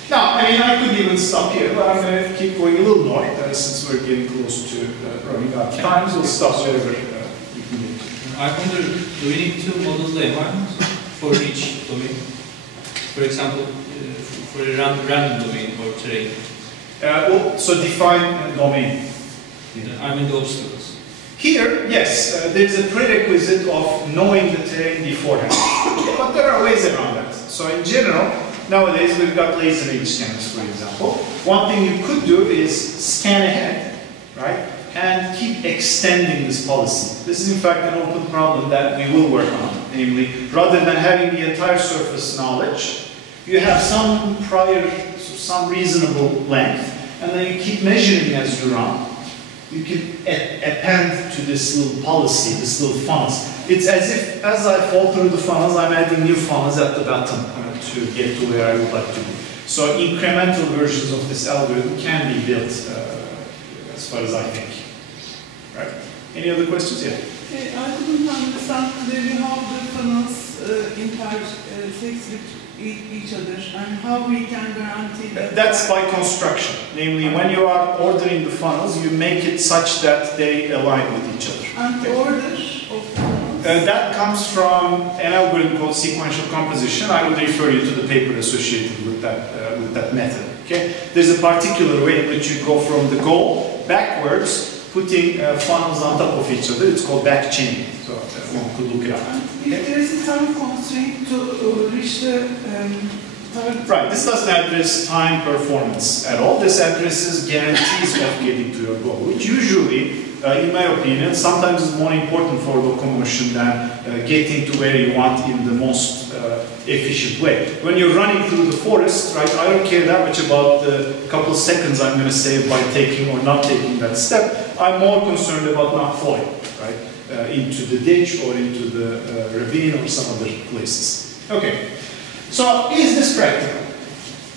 Now, I mean, I could even stop here, but I'm going to keep going a little more since we're getting close to running out of time. So we'll stop wherever we can get to. I wonder, do we need to model the environment for each domain? For example, for a random domain or terrain? So define domain. I mean the obstacles. Here, yes, there's a prerequisite of knowing the terrain beforehand. But there are ways around that. So in general, nowadays we've got laser range scanners, for example. One thing you could do is scan ahead, right? And keep extending this policy. This is in fact an open problem that we will work on. Namely, rather than having the entire surface knowledge, you have some prior, some reasonable length, and then you keep measuring as you run. You can append to this little policy, this little funnels. It's as if, as I fall through the funnels, I'm adding new funnels at the bottom to get to where I would like to be. So incremental versions of this algorithm can be built, as far as I think. Right? Any other questions? Yeah. I couldn't understand clearly how the funnels intersect with each other and how we can guarantee that. That's by construction. Namely, when you are ordering the funnels, you make it such that they align with each other. And the order of funnels? That comes from an algorithm called sequential composition. I would refer you to the paper associated with that method. Okay? There's a particular way in which you go from the goal backwards, putting funnels on top of each other. It's called back chaining. So one could look it up. If there is a time constraint to reach the target. Right, this doesn't address time performance at all. This addresses guarantees of getting to your goal, which usually, in my opinion, sometimes is more important for locomotion than getting to where you want in the most efficient way. When you're running through the forest, right, I don't care that much about the couple of seconds I'm going to save by taking or not taking that step. I'm more concerned about not falling, right, into the ditch or into the ravine or some other places. Okay, so is this practical?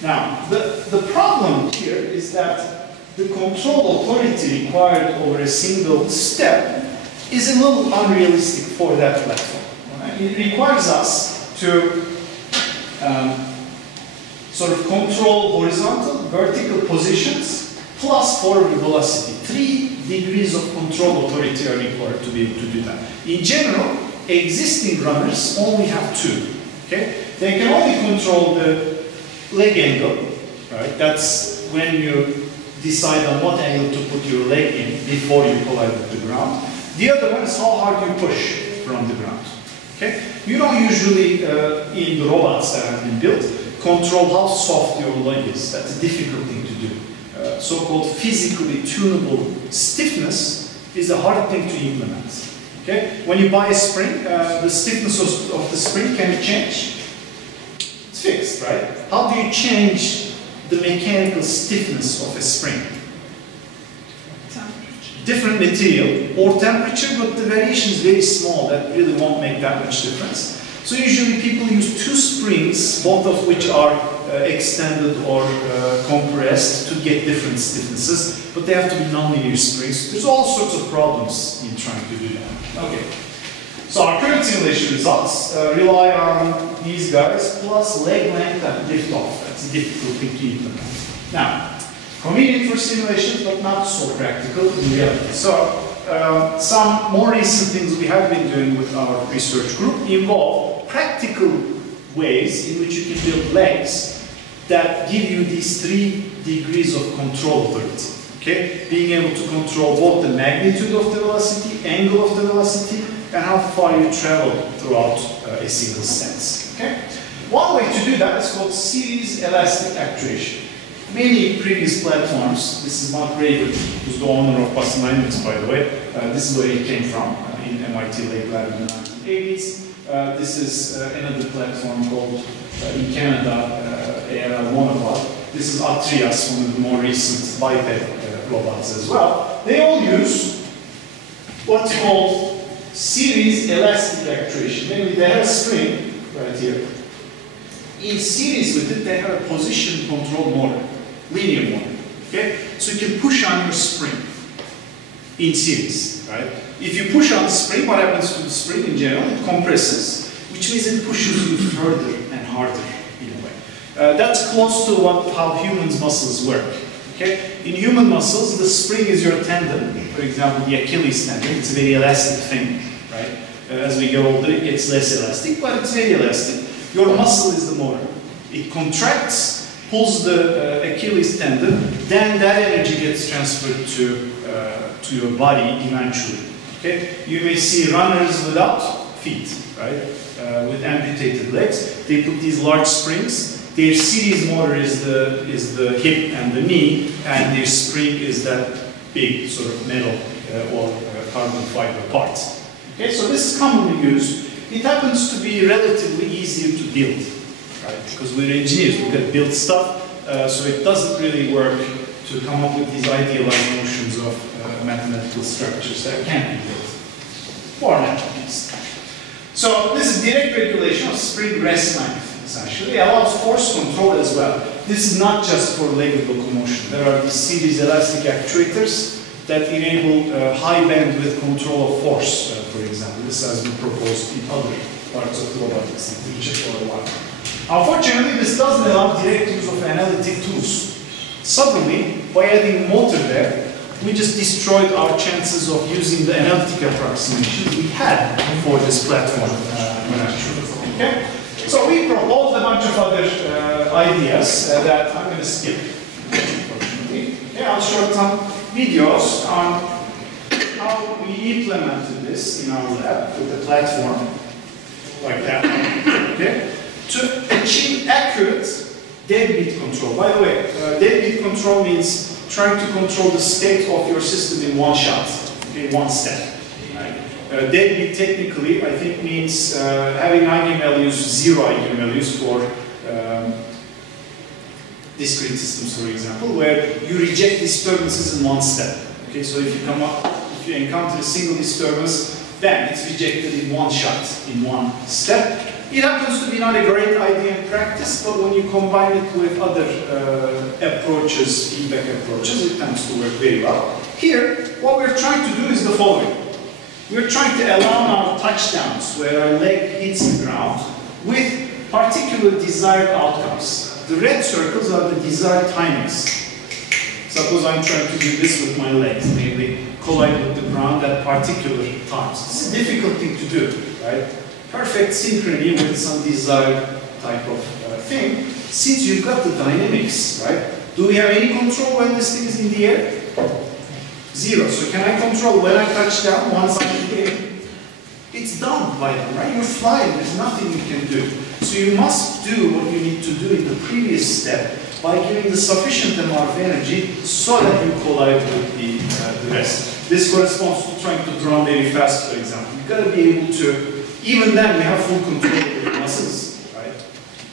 Now, the problem here is that the control authority required over a single step is a little unrealistic for that platform. Right? It requires us to sort of control horizontal, vertical positions plus forward velocity. 3 degrees of control authority are required to be able to do that. In general, existing runners only have 2. Okay? They can only control the leg angle, right? That's when you decide on what angle to put your leg in before you collide with the ground. The other one is how hard you push from the ground. Okay? You don't usually, in the robots that have been built, control how soft your leg is. That's a difficult thing to do. So-called physically tunable stiffness is a hard thing to implement. Okay? When you buy a spring, the stiffness of the spring can change. It's fixed, right? How do you change the mechanical stiffness of a spring? different material or temperature, but the variation is very small, that really won't make that much difference. So usually people use two springs, both of which are extended or compressed to get different stiffnesses, but they have to be nonlinear springs. There's all sorts of problems in trying to do that. Okay. So our current simulation results rely on these guys plus leg length and lift off. That's a difficult thing to implement. Now, convenient for simulations, but not so practical in reality. So, some more recent things we have been doing with our research group involve practical ways in which you can build legs that give you these 3 degrees of control authority. Okay? Being able to control both the magnitude of the velocity, angle of the velocity, and how far you travel throughout a single sense. Okay? One way to do that is called series elastic actuation. Many previous platforms, this is Mark Raven, who's the owner of Approximations, by the way. This is where he came from, in MIT Lake Lab in the 1980s. This is another platform called, in Canada, ARL1. This is Atrias, one of the more recent biped robots as well. They all use what's called series elastic actuation. Namely, they have a spring right here. In series with it, they have a position control motor, linear motor. Okay? So you can push on your spring in series, right? If you push on the spring, what happens to the spring in general? It compresses, which means it pushes you further and harder in a way. That's close to how humans' muscles work. Okay? In human muscles, the spring is your tendon. For example, the Achilles tendon. It's a very elastic thing, right? As we get older, it gets less elastic, but it's very elastic. Your muscle is the motor. It contracts, pulls the Achilles tendon, then that energy gets transferred to your body eventually. Okay? You may see runners without feet, right? With amputated legs. They put these large springs. Their series motor is the hip and the knee, and their spring is that big sort of metal or carbon fiber part. Okay? So this is commonly used. It happens to be relatively easier to build, right? Because we're engineers, we can build stuff, so it doesn't really work to come up with these idealized notions of mathematical structures that can be built. For now, at least. So this is direct regulation of spring rest length, essentially. It allows force control as well. This is not just for legged locomotion. There are these series elastic actuators that enable high bandwidth control of force, for example. This has been proposed in other parts of robotics in the future for a while. Unfortunately, this doesn't allow direct use of analytic tools. Suddenly, by adding motor there, we just destroyed our chances of using the analytic approximations we had for this platform. Okay? So we proposed a bunch of other ideas that I'm going to skip, unfortunately. Okay, I'll show some videos on how we implemented this in our lab with the platform, like that, okay, to achieve accurate deadbeat control. By the way, deadbeat control means trying to control the state of your system in one shot, okay, one step. Right? Deadbeat technically, I think, means having eigenvalues, 0 eigenvalues for discrete systems, for example, where you reject disturbances in one step. Okay, so if you encounter a single disturbance, then it's rejected in one shot, in one step. It happens to be not a great idea in practice, but when you combine it with other approaches, feedback approaches, it tends to work very well. Here, what we're trying to do is the following. We're trying to align our touchdowns, where our leg hits the ground, with particular desired outcomes. The red circles are the desired timings. Suppose I'm trying to do this with my legs, namely collide with the ground at particular times. It's a difficult thing to do, right? Perfect synchrony with some desired type of thing. Since you've got the dynamics, right? Do we have any control when this thing is in the air? 0. So can I control when I touch down once I'm in the air? It's done by them, right? You're flying, there's nothing you can do. So you must do what you need to do in the previous step by giving the sufficient amount of energy so that you collide with the rest. This corresponds to trying to run very fast, for example. You've got to be able to, even then, you have full control of your muscles, right?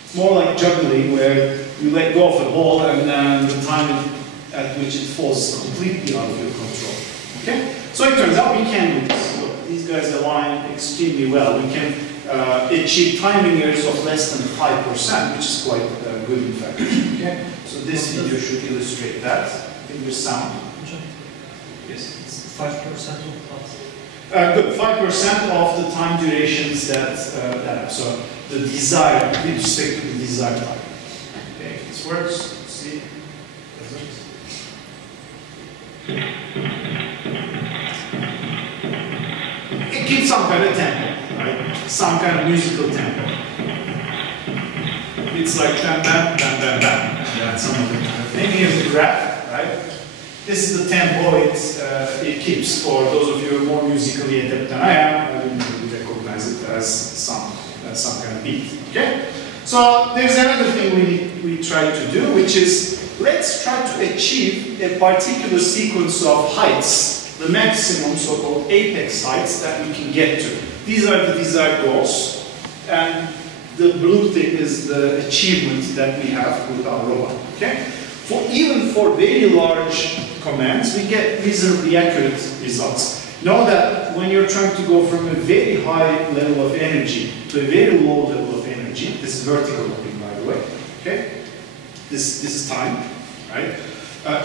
It's more like juggling, where you let go of a ball and then the time at which it falls is completely out of your control. Okay? So it turns out we can do this. Look, these guys align extremely well. We can achieve timing errors of less than 5%, which is quite good in fact. Okay? So this video should illustrate that. I think there's sound. Yes. It's 5% of good. 5% of the time durations that so the desired, with respect to the desired time. Okay, if this works, let's see. Does it? It keeps some kind of tempo, right? Some kind of musical tempo. It's like bam, bam, bam, bam, bam. That's some of the kind of thing. Here's the graph, right? This is the tempo it keeps. For those of you who are more musically adept than I am, I wouldn't really recognize it as some kind of beat. Okay? So there's another thing we try to do, which is let's try to achieve a particular sequence of heights, the maximum so-called apex heights that we can get to. These are the desired goals, and the blue thing is the achievement that we have with our robot. Okay? Even for very large commands, we get reasonably accurate results. Know that when you're trying to go from a very high level of energy to a very low level of energy, this is vertical looping, by the way, okay? This is time, right?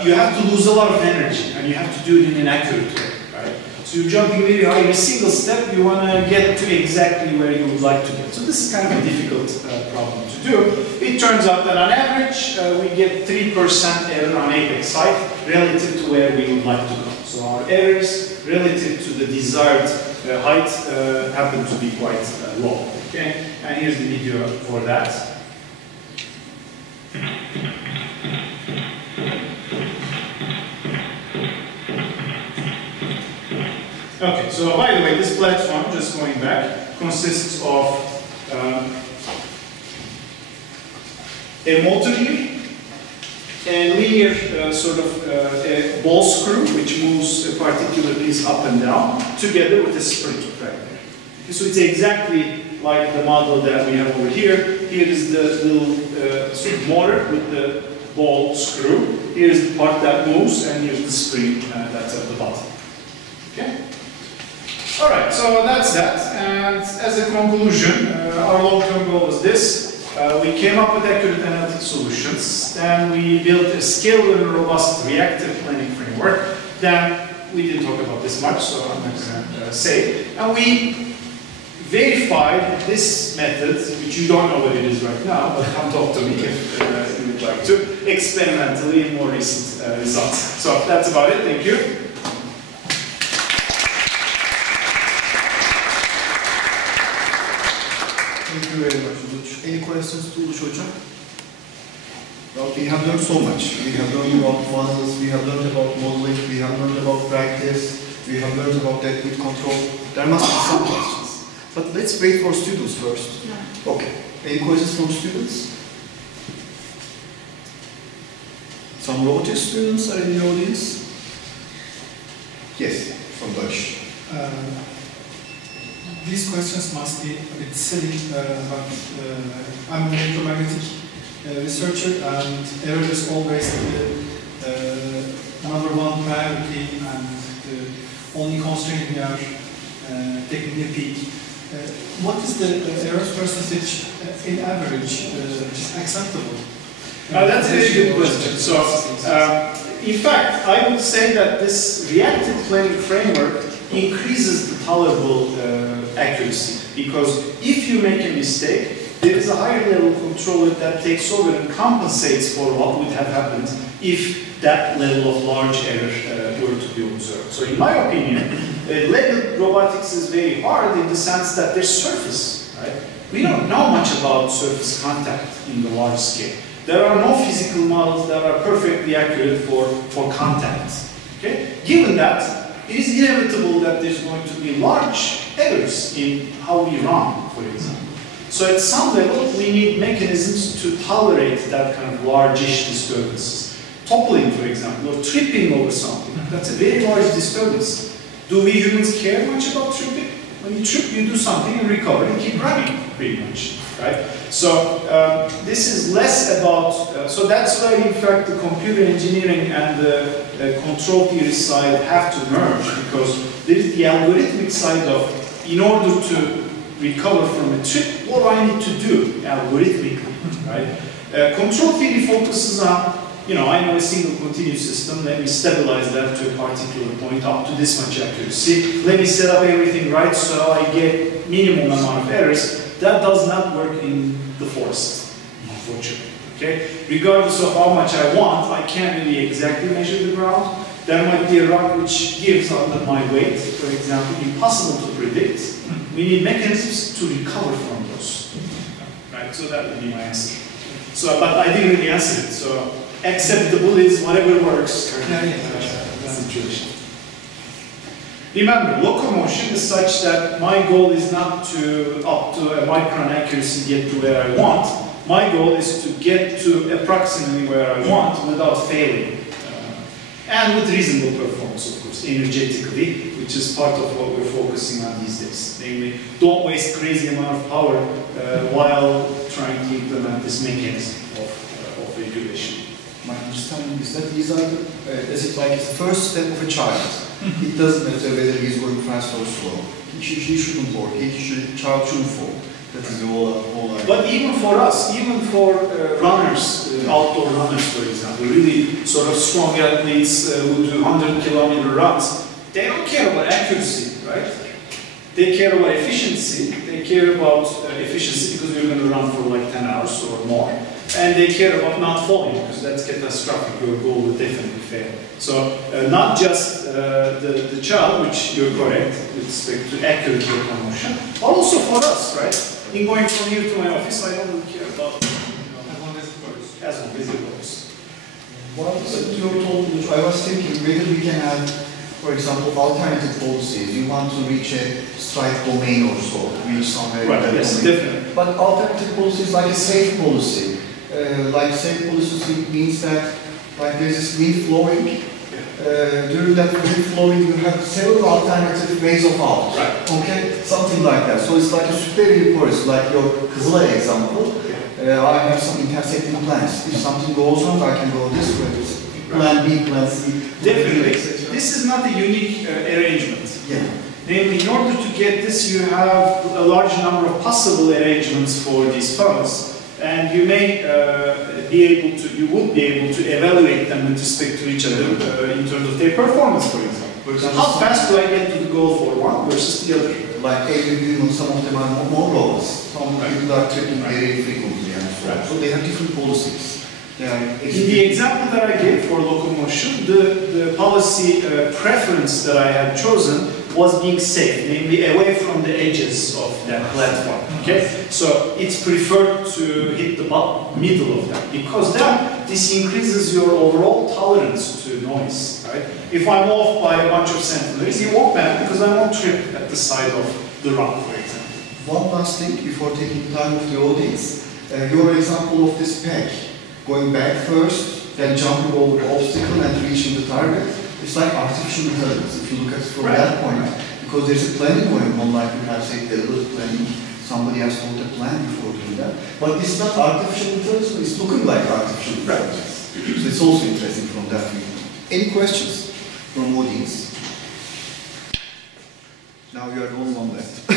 You have to lose a lot of energy, and you have to do it in an accurate way, right? So you're jumping very high in a single step, you want to get to exactly where you would like to get. So this is kind of a difficult problem to do. It turns out that on average, we get 3% error on apex height relative to where we would like to go. So our errors relative to the desired height happen to be quite low. Okay? And here's the video for that. Okay, so by the way, this platform, just going back, consists of a motor here, a linear sort of a ball screw which moves a particular piece up and down, together with a spring right there. Okay, so it's exactly like the model that we have over here. Here is the little sort of motor with the ball screw. Here's the part that moves, and here's the spring that's at the bottom. Okay? All right, so that's that. And as a conclusion, our long-term goal is this. We came up with accurate analytic solutions. Then we built a scalable and robust reactive planning framework. Then we didn't talk about this much, so I'm not going to say. And we verified this method, which you don't know what it is right now, but come talk to me if you would like to, experimentally in more recent results. So that's about it. Thank you. Thank you very much, Uluç. Any questions to Uluç Hocam? Well, we have learned so much. We have learned about models, we have learned about modeling, we have learned about practice, we have learned about technique control. There must be some questions. But let's wait for students first. Yeah. Okay. Any questions from students? Some robotics students are in the audience? Yes, from Deutsch. These questions must be a bit silly, but I'm an electromagnetic researcher, and error is always the number one priority and the only constraint we are taking a peek. What is the error percentage in average which is acceptable? That's a very good question. So, in fact, I would say that this reactive planning framework increases the tolerable accuracy, because if you make a mistake, there is a higher level controller that takes over and compensates for what would have happened if that level of large error were to be observed. So in my opinion, level robotics is very hard in the sense that there's surface, right? We don't know much about surface contact in the large scale. There are no physical models that are perfectly accurate for contact. Okay? Given that, it is inevitable that there's going to be large errors in how we run, for example. So at some level, we need mechanisms to tolerate that kind of largish disturbances. Toppling, for example, or tripping over something, that's a very large disturbance. Do we humans care much about tripping? When you trip, you do something and recover and keep running, pretty much, right? So this is less about, so that's why in fact the computer engineering and the control theory side have to merge, because there is the algorithmic side of, in order to recover from a trip, what do I need to do algorithmically, right? Control theory focuses on, you know, I know a single continuous system, let me stabilize that to a particular point up to this much accuracy, let me set up everything right so I get minimum amount of errors. That does not work in the forest, unfortunately, okay? Regardless of how much I want, I can't really exactly measure the ground. There might be a rock which gives under my weight, for example, impossible to predict. We need mechanisms to recover from those, right? So that would be my answer. So, but I didn't really answer it, so acceptable is whatever works situation. Remember, locomotion is such that my goal is not to, up to a micron accuracy, get to where I want. My goal is to get to approximately where I want without failing. And with reasonable performance, of course, energetically, which is part of what we're focusing on these days. Namely, don't waste crazy amount of power while trying to implement this mechanism of regulation. My understanding is that these are, as if like it's the first step of a child. It doesn't matter whether he's going fast or slow. He shouldn't fall. Child shouldn't fall. That is the whole idea. But even for us, even for runners, outdoor runners, for example, really sort of strong athletes who do 100-kilometer runs, they don't care about accuracy, right? They care about efficiency. They care about efficiency because you're going to run for like 10 hours or more. And they care about not falling, because that's catastrophic. Your goal will definitely fail. So not just the child, which you're correct with respect to accurate locomotion, but also for us, right? In going from here to my office, I don't really care about, as long as it works. As long as it works. Well, you told me, I was thinking whether we can have, for example, alternative policies. You want to reach a strike domain or so, reach somewhere. Right, yes, definitely. But alternative policies like a safe policy. Like safe policy means that like there's this wind flowing. During that wind flowing, you have several alternative ways of out. Right. Okay, something like that. So it's like a superior policy, like your Kızılay example. I have some intersecting plans. If something goes wrong, I can go this way. Plan B, plan C. Definitely. This is not a unique arrangement. Yeah. Namely, in order to get this, you have a large number of possible arrangements for these funnels. And you may be able to, you would be able to evaluate them with respect to each other in terms of their performance, for example. How fast do I get to the goal for one versus the other? Like some of them are more robust. Some people are tripping very frequently and so on. So they have different policies. In the example that I gave for locomotion, the policy preference that I had chosen was being safe, namely away from the edges of that platform. Okay, so it's preferred to hit the middle of that, because then this increases your overall tolerance to noise. Right? If I'm off by a bunch of centimeters, it won't matter because I won't trip at the side of the rock, for example. One last thing before taking time of the audience, your example of this peg, going back first, then jumping over the obstacle and reaching the target. It's like artificial intelligence, if you look at it from that point, because there's a planning going on, like you have said, there was planning, somebody has thought a plan before doing that. But it's not artificial intelligence, but it's looking like artificial intelligence. So it's also interesting from that viewpoint. Any questions from audience? Now you are the only one left.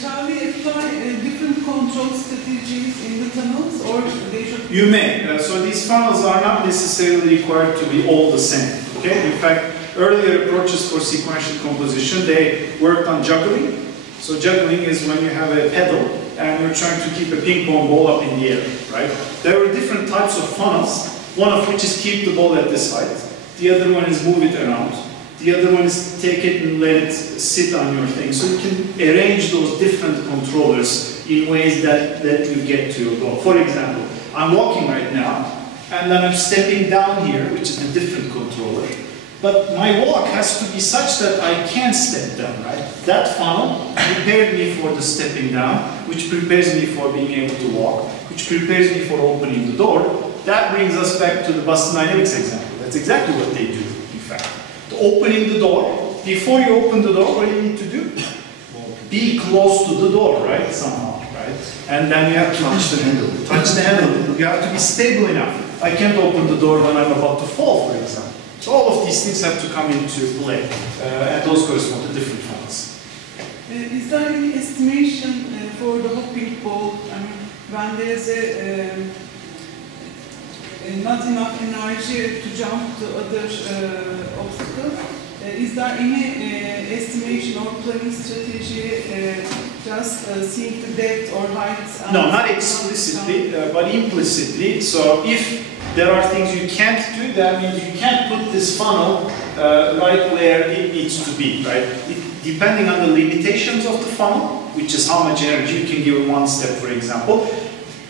Shall we apply different control strategies in the tunnels, or they should? You may. So these funnels are not necessarily required to be all the same. Okay. In fact, earlier approaches for sequential composition, they worked on juggling. So juggling is when you have a pedal and you're trying to keep a ping pong ball up in the air, right? There are different types of funnels. One of which is keep the ball at this height. The other one is move it around. The other one is take it and let it sit on your thing. So you can arrange those different controllers in ways that you get to your goal. For example, I'm walking right now, and then I'm stepping down here, which is a different controller. But my walk has to be such that I can step down, right? That funnel prepared me for the stepping down, which prepares me for being able to walk, which prepares me for opening the door. That brings us back to the Boston Dynamics example. That's exactly what they do, in fact. Opening the door, before you open the door, what do you need to do? be close to the door, right? Somehow, right? And then you have to Touch the handle. touch the handle. You have to be stable enough. I can't open the door when I'm about to fall, for example. So all of these things have to come into play, and those correspond to different funnels. Is there any estimation for the hopping ball? I mean, when there's not enough energy to jump to other obstacles, is there any estimation or planning strategy, just seeing the depth or height? No, not explicitly, but implicitly. So if there are things you can't do, that means you can't put this funnel right where it needs to be, right? Depending on the limitations of the funnel, which is how much energy you can give in one step, for example,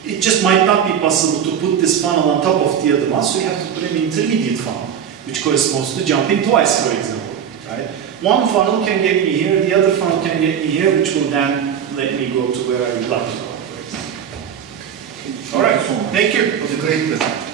it just might not be possible to put this funnel on top of the other one, so you have to put an intermediate funnel, which corresponds to jumping twice, for example, right? One funnel can get me here, the other funnel can get me here, which will then let me go to where I would like to go, for example. All right, thank you. It was a great presentation.